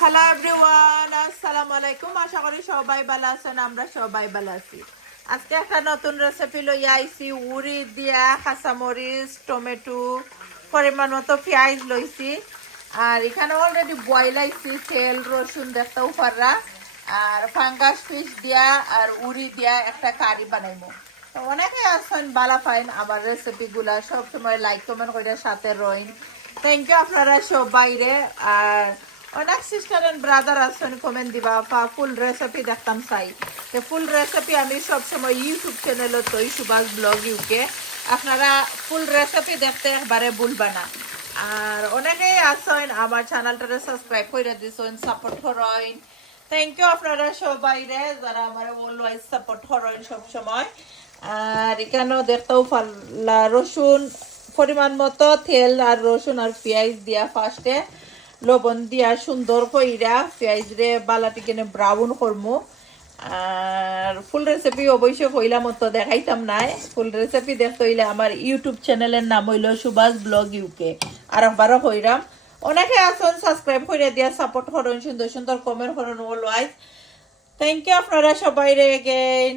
Hello everyone, আসসালামু আলাইকুম। আশা করি সবাই ভালো আছেন, আমরা সবাই ভালো আছি। আজকে একটা নতুন রেসিপি লই আইছি। উড়ি দিয়া কাঁচামরিচ, টমেটো, পরিমাণ মতো পেঁয়াজ লইছি। আর এখানে অলরেডি বয়েল আইছি তেল রসুন দেখতে উপাররা। আর ফাঙ্গাস ফিশ দিয়া আর উড়ি দিয়া একটা কারি বানাইবো। তো অনেকে আছেন বালা পাইন আমার রেসিপিগুলা, সবসময় লাইক কমেন্ট করে সাথে রইন। থ্যাংক ইউ আপনারা সবাইরে। আর অনেক সিস্টার এন্ড ব্রাদার আছেন কমেন্ট দিবা ফুল রেসিপি দেখতাম চাই। ফুল রেসিপি আমি সবসময় ইউটিউব চ্যানেলত তৈ সুভাষ ব্লগ ইউকে, আপনারা ফুল রেসিপি দেখতে একবারে ভুলবা না। আর অনেকেই আছেন আমার চ্যানেলটারে সাবস্ক্রাইব করে দিছেন, সাপোর্ট করেন। থ্যাংক ইউ আপনারা সবাইরে যারা আমার অলওয়েজ সাপোর্ট করেন সবসময়। আর এখানেও দেখতেও পারলা রসুন পরিমাণ মতো তেল আর রসুন আর পেঁয়াজ দিয়া ফার্স্টে লবণ দিয়া সুন্দর কইরা পেঁয়াজ রে বালাটি কিনে ব্রাউন করমু। আর ফুল রেসিপি অবশ্যই হইলাম মতো দেখাইতাম নাই। ফুল রেসিপি দেখতে হইলে আমার ইউটিউব চ্যানেলের নাম হইল সুভাষ ব্লগ ইউকে। আর একবারও হইলাম। অনেকে আসুন সাবস্ক্রাইব করে দিয়া সাপোর্ট করুন, সুন্দর সুন্দর কমেন্ট করুন অলওয়াইজ। থ্যাংক ইউ আপনারা সবাই রে এগেইন।